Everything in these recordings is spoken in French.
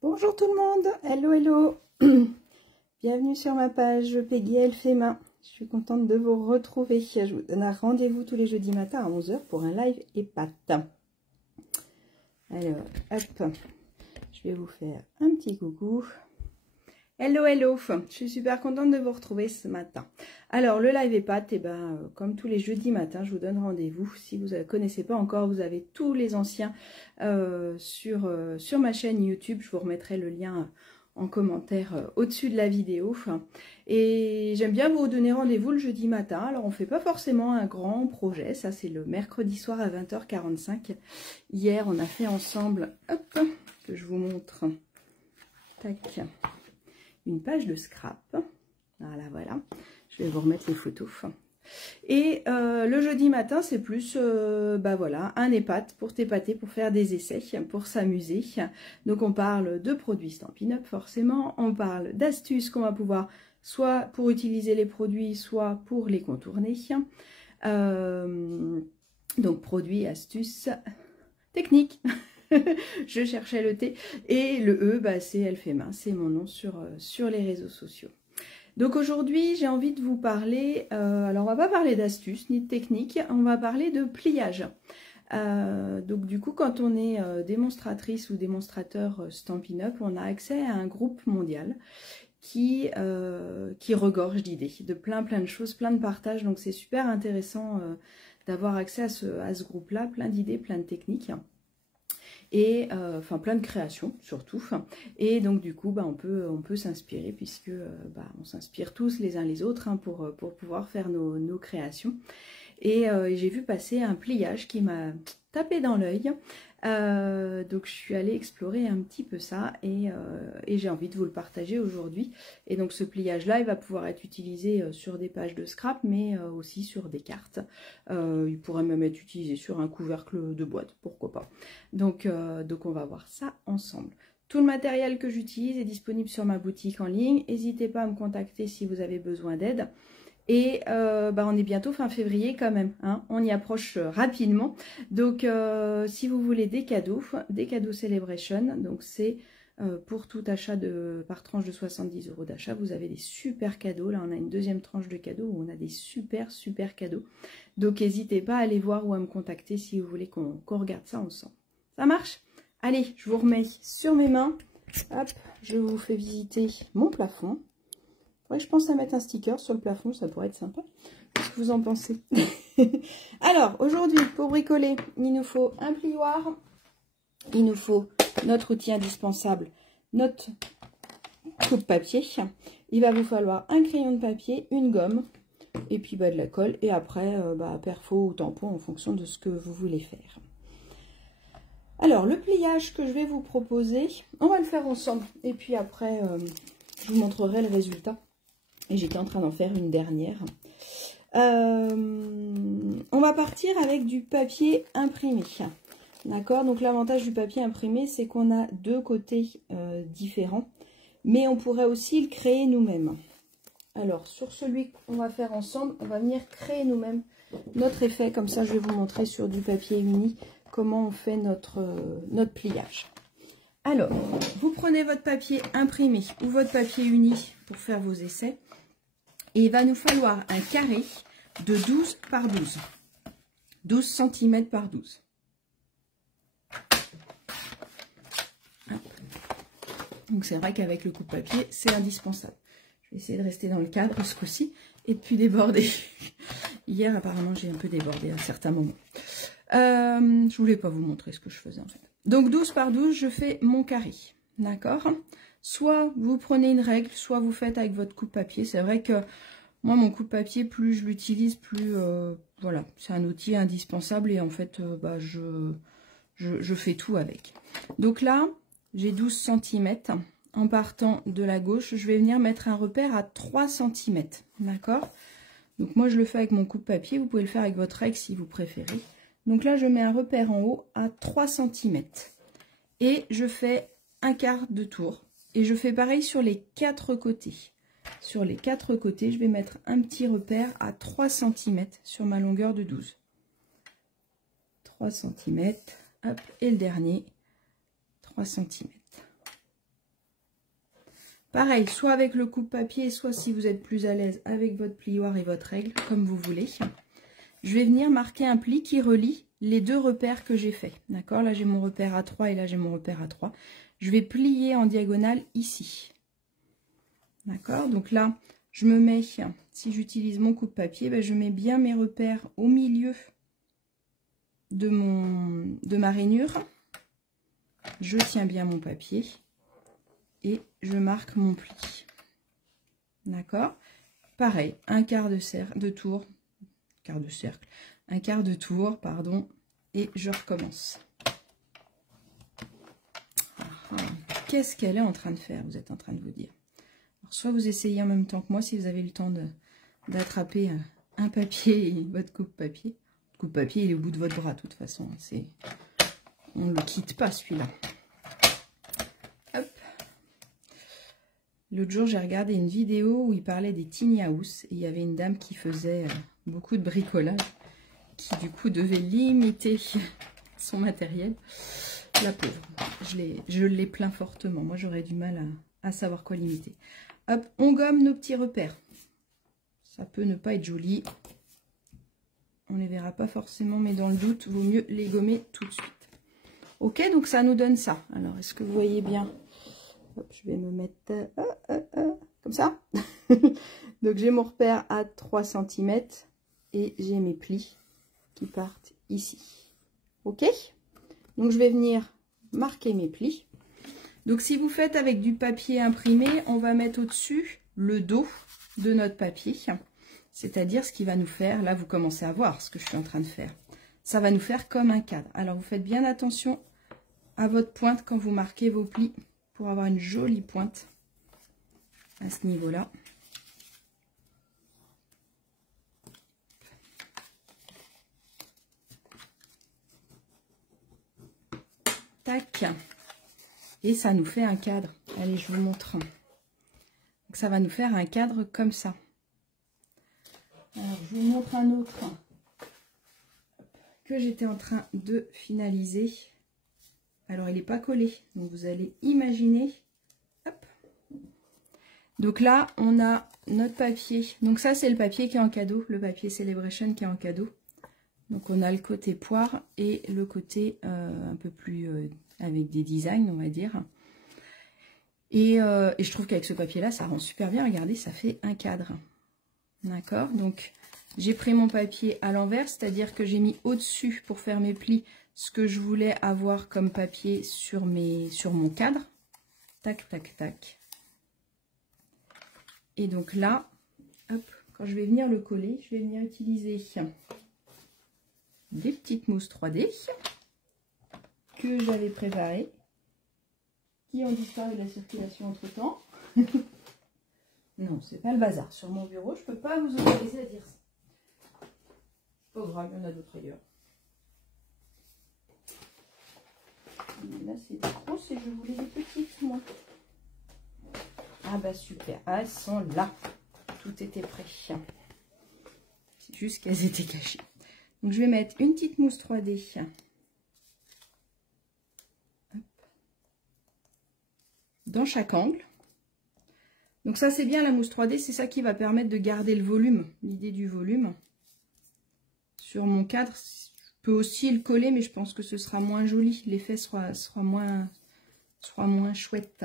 Bonjour tout le monde, hello hello. Bienvenue sur ma page Peggy Elf et Main. Je suis contente de vous retrouver. Je vous donne un rendez-vous tous les jeudis matin à 11 h pour un live et pâtes. Alors, hop, je vais vous faire un petit coucou. Hello hello, je suis super contente de vous retrouver ce matin. Alors le live et pâtes, comme tous les jeudis matins, je vous donne rendez-vous. Si vous ne connaissez pas encore, vous avez tous les anciens sur ma chaîne YouTube. Je vous remettrai le lien en commentaire au-dessus de la vidéo. Et j'aime bien vous donner rendez-vous le jeudi matin. Alors on ne fait pas forcément un grand projet, ça c'est le mercredi soir à 20 h 45. Hier on a fait ensemble, hop, que je vous montre, tac, une page de scrap. Voilà, je vais vous remettre les photos. Et le jeudi matin, c'est plus, voilà, un épate pour t'épater, pour faire des essais, pour s'amuser. Donc on parle de produits Stampin' Up forcément, on parle d'astuces qu'on va pouvoir, soit pour utiliser les produits, soit pour les contourner. Donc produits, astuces, techniques. Je cherchais le T et le E, c'est Elf et Main, c'est mon nom sur les réseaux sociaux. Donc aujourd'hui j'ai envie de vous parler, alors on va pas parler d'astuces ni de techniques, on va parler de pliage. Donc du coup quand on est démonstratrice ou démonstrateur Stampin' Up, on a accès à un groupe mondial qui regorge d'idées, de plein de choses, plein de partages, donc c'est super intéressant d'avoir accès à ce groupe-là, plein d'idées, plein de techniques. Et plein de créations surtout, et donc du coup on peut s'inspirer puisque on s'inspire tous les uns les autres pour pouvoir faire nos créations. Et j'ai vu passer un pliage qui m'a tapé dans l'œil, donc je suis allée explorer un petit peu ça et j'ai envie de vous le partager aujourd'hui. Et donc ce pliage là il va pouvoir être utilisé sur des pages de scrap, mais aussi sur des cartes. Il pourrait même être utilisé sur un couvercle de boîte, pourquoi pas. Donc on va voir ça ensemble. Tout le matériel que j'utilise est disponible sur ma boutique en ligne, n'hésitez pas à me contacter si vous avez besoin d'aide. Et on est bientôt fin février quand même, hein, on y approche rapidement. Donc si vous voulez des cadeaux Celebration, donc c'est pour tout achat par tranche de 70 € d'achat, vous avez des super cadeaux. Là on a une deuxième tranche de cadeaux où on a des super cadeaux. Donc n'hésitez pas à aller voir ou à me contacter si vous voulez qu'on regarde ça ensemble. Ça marche? Allez, je vous remets sur mes mains. Hop, je vous fais visiter mon plafond. Ouais, je pense à mettre un sticker sur le plafond, ça pourrait être sympa. Qu'est-ce que vous en pensez? Alors, aujourd'hui, pour bricoler, il nous faut un plioir. Il nous faut notre outil indispensable, notre coupe-papier. Il va vous falloir un crayon de papier, une gomme, et puis de la colle. Et après, perfo ou tampon en fonction de ce que vous voulez faire. Alors, le pliage que je vais vous proposer, on va le faire ensemble. Et puis après, je vous montrerai le résultat. Et j'étais en train d'en faire une dernière. On va partir avec du papier imprimé. D'accord? Donc l'avantage du papier imprimé, c'est qu'on a deux côtés différents. Mais on pourrait aussi le créer nous-mêmes. Alors sur celui qu'on va faire ensemble, on va venir créer nous-mêmes notre effet. Comme ça, je vais vous montrer sur du papier uni comment on fait notre pliage. Alors, vous prenez votre papier imprimé ou votre papier uni pour faire vos essais. Et il va nous falloir un carré de 12 par 12. 12 cm par 12. Donc c'est vrai qu'avec le coupe-papier, c'est indispensable. Je vais essayer de rester dans le cadre ce coup-ci et de ne plus déborder. Hier, apparemment, j'ai un peu débordé à un certain moment. Je voulais pas vous montrer ce que je faisais en fait. Donc 12 par 12, je fais mon carré. D'accord? Soit vous prenez une règle, soit vous faites avec votre coupe-papier. C'est vrai que moi, mon coupe-papier, plus je l'utilise, plus voilà, c'est un outil indispensable et en fait, je fais tout avec. Donc là, j'ai 12 cm. En partant de la gauche, je vais venir mettre un repère à 3 cm. D'accord? Donc moi, je le fais avec mon coupe-papier. Vous pouvez le faire avec votre règle si vous préférez. Donc là, je mets un repère en haut à 3 cm. Et je fais un quart de tour. Et je fais pareil sur les 4 côtés. Sur les 4 côtés, je vais mettre un petit repère à 3 cm sur ma longueur de 12. 3 cm. Hop, et le dernier, 3 cm. Pareil, soit avec le coupe-papier, soit si vous êtes plus à l'aise avec votre plioir et votre règle, comme vous voulez. Je vais venir marquer un pli qui relie les deux repères que j'ai fait. D'accord? Là, j'ai mon repère à 3 et là, j'ai mon repère à 3. Je vais plier en diagonale ici. D'accord? Donc là, je me mets, si j'utilise mon coupe-papier, ben, je mets bien mes repères au milieu de ma rainure. Je tiens bien mon papier et je marque mon pli. D'accord? Pareil, un quart de tour, un quart de tour, pardon, et je recommence. Qu'est-ce qu'elle est en train de faire, vous êtes en train de vous dire. Alors, soit vous essayez en même temps que moi, si vous avez le temps d'attraper un papier et votre coupe-papier. Le coupe-papier, il est au bout de votre bras, de toute façon. On ne le quitte pas, celui-là. Hop. L'autre jour, j'ai regardé une vidéo où il parlait des tiny house. Et il y avait une dame qui faisait beaucoup de bricolage, qui du coup devait limiter son matériel. La pauvre, je l'ai plaint fortement. Moi, j'aurais du mal à savoir quoi limiter. Hop, on gomme nos petits repères. Ça peut ne pas être joli. On ne les verra pas forcément, mais dans le doute, vaut mieux les gommer tout de suite. Ok, donc ça nous donne ça. Alors, est-ce que vous voyez bien? Hop, je vais me mettre comme ça. Donc, j'ai mon repère à 3 cm et j'ai mes plis qui partent ici. Ok? Donc, je vais venir marquer mes plis. Donc, si vous faites avec du papier imprimé, on va mettre au-dessus le dos de notre papier. C'est-à-dire ce qui va nous faire, là, vous commencez à voir ce que je suis en train de faire. Ça va nous faire comme un cadre. Alors, vous faites bien attention à votre pointe quand vous marquez vos plis pour avoir une jolie pointe à ce niveau-là. Tac. Et ça nous fait un cadre. Allez, je vous montre. Donc, ça va nous faire un cadre comme ça. Alors, je vous montre un autre que j'étais en train de finaliser. Alors, il n'est pas collé. Donc, vous allez imaginer. Hop. Donc là, on a notre papier. Donc ça, c'est le papier qui est en cadeau. Le papier Celebration qui est en cadeau. Donc, on a le côté poire et le côté un peu plus avec des designs, on va dire. Et je trouve qu'avec ce papier-là, ça rend super bien. Regardez, ça fait un cadre. D'accord? Donc, j'ai pris mon papier à l'envers, c'est-à-dire que j'ai mis au-dessus pour faire mes plis ce que je voulais avoir comme papier sur mon cadre. Tac, tac, tac. Et donc là, hop, quand je vais venir le coller, je vais venir utiliser des petites mousses 3D que j'avais préparées, qui ont disparu de la circulation entre-temps. Non, c'est pas le bazar. Sur mon bureau, je peux pas vous autoriser à dire ça. C'est pas grave, il y en a d'autres ailleurs. Mais là, c'est des grosses et je voulais des petites, moi. Ah bah super, elles sont là. Tout était prêt. C'est juste qu'elles étaient cachées. Donc, je vais mettre une petite mousse 3D. Hop. Dans chaque angle. Donc ça, c'est bien la mousse 3D, c'est ça qui va permettre de garder le volume, l'idée du volume. Sur mon cadre, je peux aussi le coller, mais je pense que ce sera moins joli. L'effet sera moins chouette.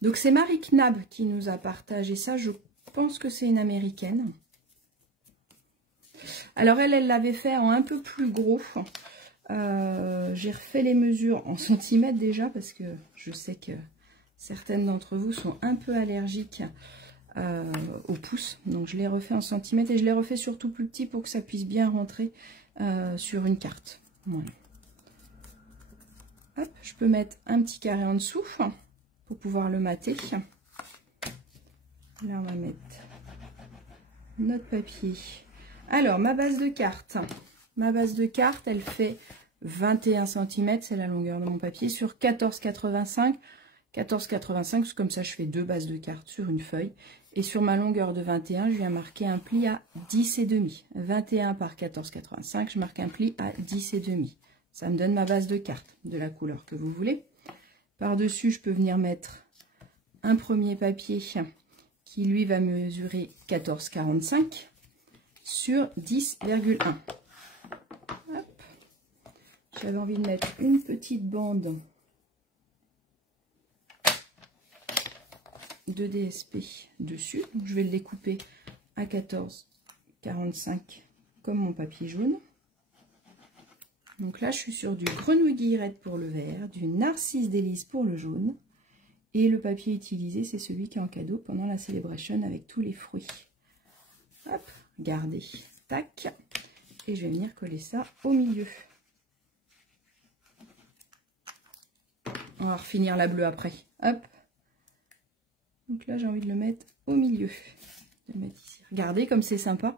Donc c'est Marie Knab qui nous a partagé ça. Je pense que c'est une américaine. Alors elle l'avait fait en un peu plus gros. J'ai refait les mesures en centimètres déjà, parce que je sais que certaines d'entre vous sont un peu allergiques au pouce. Donc je l'ai refait en centimètres et je l'ai refait surtout plus petit pour que ça puisse bien rentrer sur une carte. Voilà. Hop, je peux mettre un petit carré en dessous pour pouvoir le mater. Là on va mettre notre papier. Alors ma base de carte. Ma base de carte, elle fait 21 cm, c'est la longueur de mon papier, sur 14,85. 14,85, comme ça je fais deux bases de carte sur une feuille. Et sur ma longueur de 21, je viens marquer un pli à 10,5. 21 par 14,85, je marque un pli à 10,5. Ça me donne ma base de carte de la couleur que vous voulez. Par-dessus, je peux venir mettre un premier papier qui lui va mesurer 14,45 sur 10,1. J'avais envie de mettre une petite bande de DSP dessus. Donc je vais le découper à 14,45 comme mon papier jaune. Donc là, je suis sur du grenouille guillerette pour le vert, du narcisse délice pour le jaune. Et le papier utilisé, c'est celui qui est en cadeau pendant la Celebration avec tous les fruits. Hop, regardez, tac. Et je vais venir coller ça au milieu. On va refinir la bleue après. Hop. Donc là, j'ai envie de le mettre au milieu. De le mettre ici. Regardez comme c'est sympa.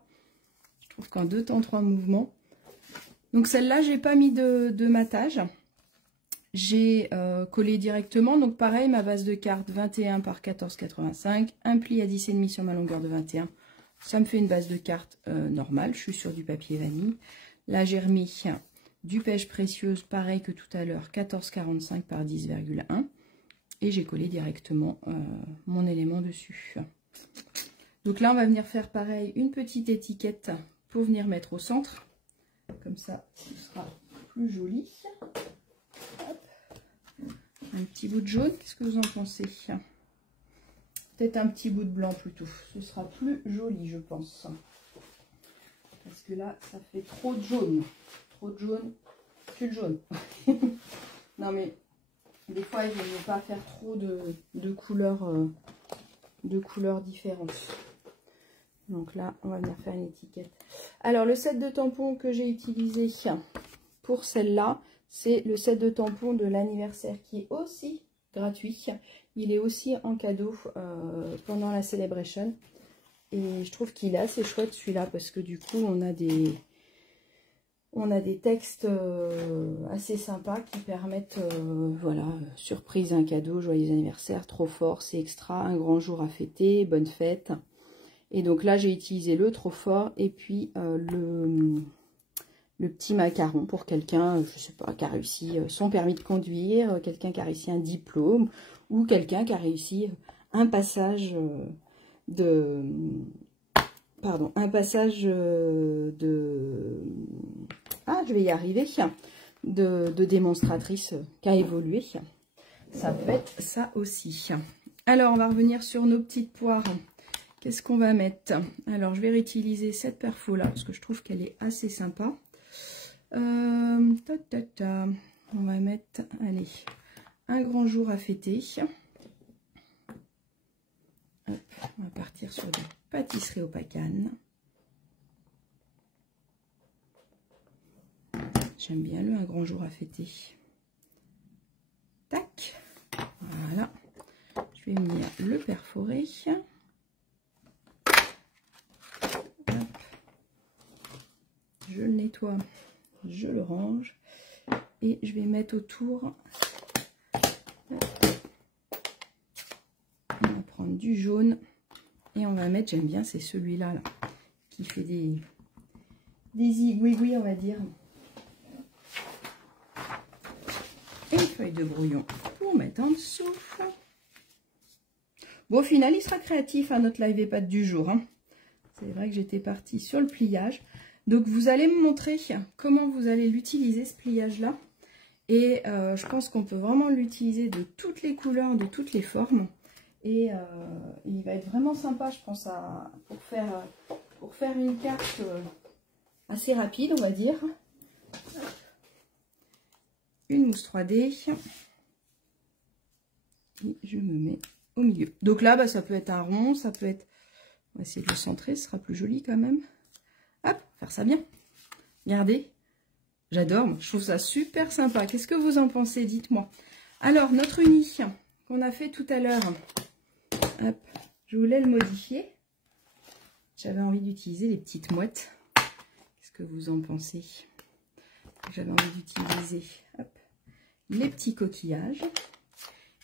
Je trouve qu'en 2 temps 3 mouvements. Donc celle-là, j'ai pas mis de matage. J'ai collé directement. Donc pareil, ma base de cartes 21 par 14,85. Un pli à 10,5 sur ma longueur de 21. Ça me fait une base de cartes normale. Je suis sur du papier vanille. Là, j'ai remis du pêche précieuse, pareil que tout à l'heure, 14,45 par 10,1. Et j'ai collé directement mon élément dessus. Donc là, on va venir faire pareil, une petite étiquette pour venir mettre au centre. Comme ça, ce sera plus joli. Hop. Un petit bout de jaune, qu'est-ce que vous en pensez? Peut-être un petit bout de blanc plutôt. Ce sera plus joli, je pense. Parce que là, ça fait trop de jaune. Trop de jaune, plus de jaune. Non mais, des fois, il ne vaut pas faire trop de couleurs différentes. Donc là, on va venir faire une étiquette. Alors, le set de tampons que j'ai utilisé pour celle-là, c'est le set de tampons de l'anniversaire qui est aussi gratuit. Il est aussi en cadeau pendant la Celebration. Et je trouve qu'il est assez chouette celui-là parce que du coup, on a des textes assez sympas qui permettent, voilà, surprise, un cadeau, joyeux anniversaire, trop fort, c'est extra, un grand jour à fêter, bonne fête. Et donc là, j'ai utilisé le trop fort et puis le petit macaron pour quelqu'un, je sais pas, qui a réussi son permis de conduire, quelqu'un qui a réussi un diplôme ou quelqu'un qui a réussi un passage ah, je vais y arriver, de démonstratrice qui a évolué. Ça peut être ça aussi. Alors, on va revenir sur nos petites poires. Qu'est-ce qu'on va mettre? Alors, je vais réutiliser cette perfo-là, parce que je trouve qu'elle est assez sympa. On va mettre, allez, un grand jour à fêter. Hop, on va partir sur des pâtisseries au pacane. J'aime bien un grand jour à fêter. Tac, voilà. Je vais venir le perforer. Hop. Je le nettoie, je le range et je vais mettre autour. On va prendre du jaune et on va mettre, j'aime bien, c'est celui-là là, qui fait des igouigouis, on va dire. Et une feuille de brouillon pour mettre en dessous. Bon, au final, il sera créatif à notre live EHPAD du jour. Hein. C'est vrai que j'étais partie sur le pliage. Donc, vous allez me montrer comment vous allez l'utiliser, ce pliage-là. Et je pense qu'on peut vraiment l'utiliser de toutes les couleurs, de toutes les formes. Et il va être vraiment sympa, je pense, pour faire une carte assez rapide, on va dire. Une mousse 3D. Et je me mets au milieu. Donc là, bah, ça peut être un rond, ça peut être... On va essayer de le centrer, ce sera plus joli quand même. Hop, faire ça bien. Regardez, j'adore, je trouve ça super sympa. Qu'est-ce que vous en pensez? Dites-moi. Alors, notre uni qu'on a fait tout à l'heure, hop, je voulais le modifier. J'avais envie d'utiliser les petites mouettes. Qu'est-ce que vous en pensez? J'avais envie d'utiliser les petits coquillages.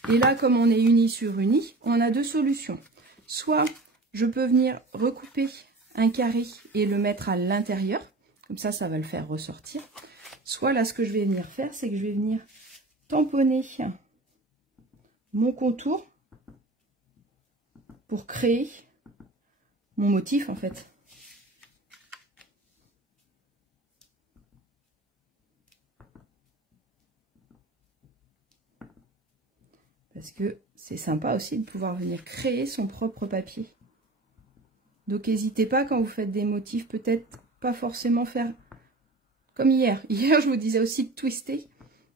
Et là, comme on est uni sur uni, on a deux solutions. Soit je peux venir recouper un carré et le mettre à l'intérieur. Comme ça, ça va le faire ressortir. Soit là, ce que je vais venir faire, c'est que je vais venir tamponner mon contour pour créer mon motif en fait. Parce que c'est sympa aussi de pouvoir venir créer son propre papier. Donc n'hésitez pas quand vous faites des motifs, peut-être pas forcément faire comme hier. Hier je vous disais aussi de twister.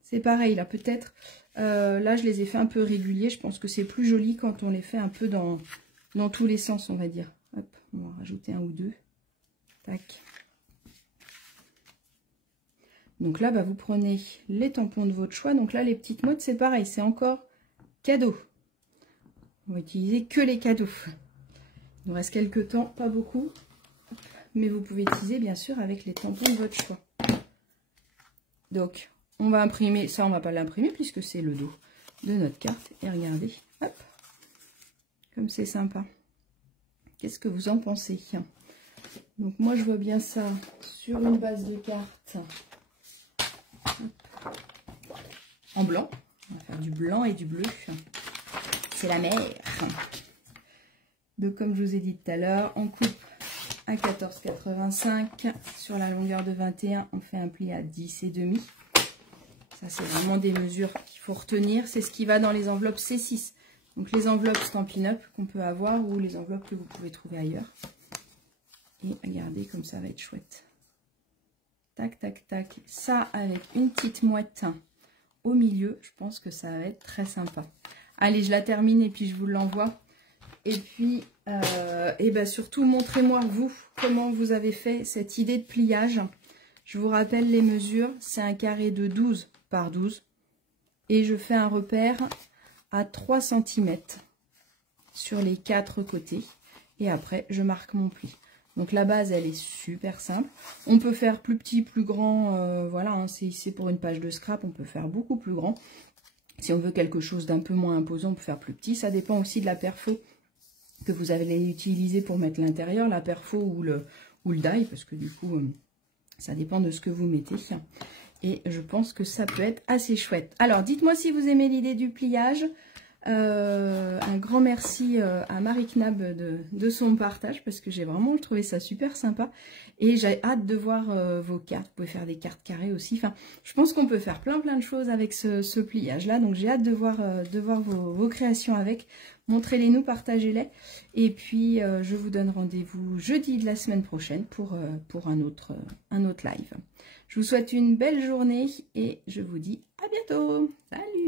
C'est pareil là, peut-être. Là je les ai fait un peu réguliers. Je pense que c'est plus joli quand on les fait un peu dans tous les sens, on va dire. Hop, on va rajouter un ou deux. Tac. Donc là, bah, vous prenez les tampons de votre choix. Donc là, les petites modes, c'est pareil. C'est encore cadeau. On va utiliser que les cadeaux. Il nous reste quelques temps, pas beaucoup. Mais vous pouvez utiliser, bien sûr, avec les tampons de votre choix. Donc, on va imprimer. Ça, on va pas l'imprimer puisque c'est le dos de notre carte. Et regardez, hop. Comme c'est sympa. Qu'est-ce que vous en pensez? Donc moi je vois bien ça sur une base de cartes en blanc. On va faire du blanc et du bleu. C'est la mer. Donc comme je vous ai dit tout à l'heure, on coupe à 14,85. Sur la longueur de 21, on fait un pli à 10,5. Ça c'est vraiment des mesures qu'il faut retenir. C'est ce qui va dans les enveloppes C6. Donc les enveloppes Stampin' Up qu'on peut avoir ou les enveloppes que vous pouvez trouver ailleurs. Et regardez comme ça va être chouette. Tac, tac, tac. Ça avec une petite mouette au milieu. Je pense que ça va être très sympa. Allez, je la termine et puis je vous l'envoie. Et puis, et ben surtout, montrez-moi vous comment vous avez fait cette idée de pliage. Je vous rappelle les mesures. C'est un carré de 12 par 12. Et je fais un repère à 3 cm sur les 4 côtés. Et après, je marque mon pli. Donc la base, elle est super simple. On peut faire plus petit, plus grand. Voilà, hein, c'est pour une page de scrap. On peut faire beaucoup plus grand. Si on veut quelque chose d'un peu moins imposant, on peut faire plus petit. Ça dépend aussi de la perfo que vous allez utiliser pour mettre l'intérieur. La perfo ou le die. Parce que du coup, ça dépend de ce que vous mettez. Et je pense que ça peut être assez chouette. Alors, dites-moi si vous aimez l'idée du pliage. Un grand merci à Marie Knab de son partage parce que j'ai vraiment trouvé ça super sympa et j'ai hâte de voir vos cartes. Vous pouvez faire des cartes carrées aussi. Enfin, je pense qu'on peut faire plein de choses avec ce pliage là, donc j'ai hâte de voir vos créations avec. Montrez-les nous, partagez-les et puis je vous donne rendez-vous jeudi de la semaine prochaine pour un autre live. Je vous souhaite une belle journée et je vous dis à bientôt. Salut!